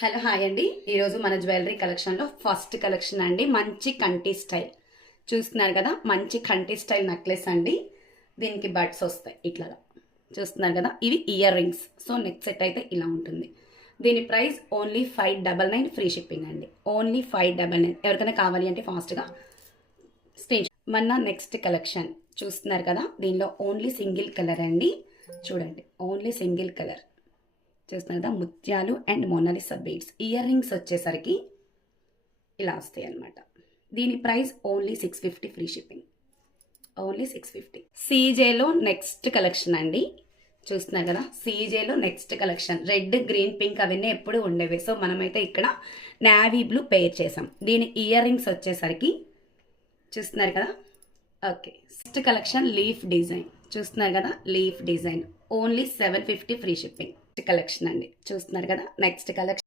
Hello hi అండి. ఈరోజు మన జ్యువెలరీ కలెక్షన్లో ఫస్ట్ కలెక్షన్ అండి. మంచి కంటి స్టైల్ చూస్తున్నారు కదా. మంచి కంటి స్టైల్ నెక్లెస్ అండి. దీనికి బడ్స్ వస్తాయి ఇట్లా చూస్తున్నారు కదా. ఇవి ear rings. So neck set అయితే ఇలా ఉంటుంది. దీని ప్రైస్ ఓన్లీ 599 ఫ్రీ షిప్పింగ్ అండి. ఓన్లీ 599. ఎవరికైనా కావాలి అంటే ఫాస్ట్గా స్క్రీన్. మన నెక్స్ట్ కలెక్షన్ చూస్తున్నారు కదా. దీనిలో ఓన్లీ సింగిల్ కలర్ అండి. చూడండి, ఓన్లీ సింగిల్ కలర్ చూస్తున్నారు కదా. ముత్యాలు and Mona Lisa beads earrings వచ్చేసరికి ఇలా వస్తాయి అన్నమాట. దీని price only 650 free shipping. Only 650. సీజేలో నెక్స్ట్ కలెక్షన్ అండి. చూస్తున్నారు కదా. సీజేలో next collection red, green, pink అవన్నీ ఎప్పుడు ఉండేవి. సో మనమైతే ఇక్కడ నావీ బ్లూ పేర్ చేసాం. దీని ఇయర్ రింగ్స్ వచ్చేసరికి చూస్తున్నారు కదా. Okay, next collection leaf design చూస్తున్నారు కదా. Leaf design only 750 free shipping collection అండి. చూస్తున్నారు కదా. Next collection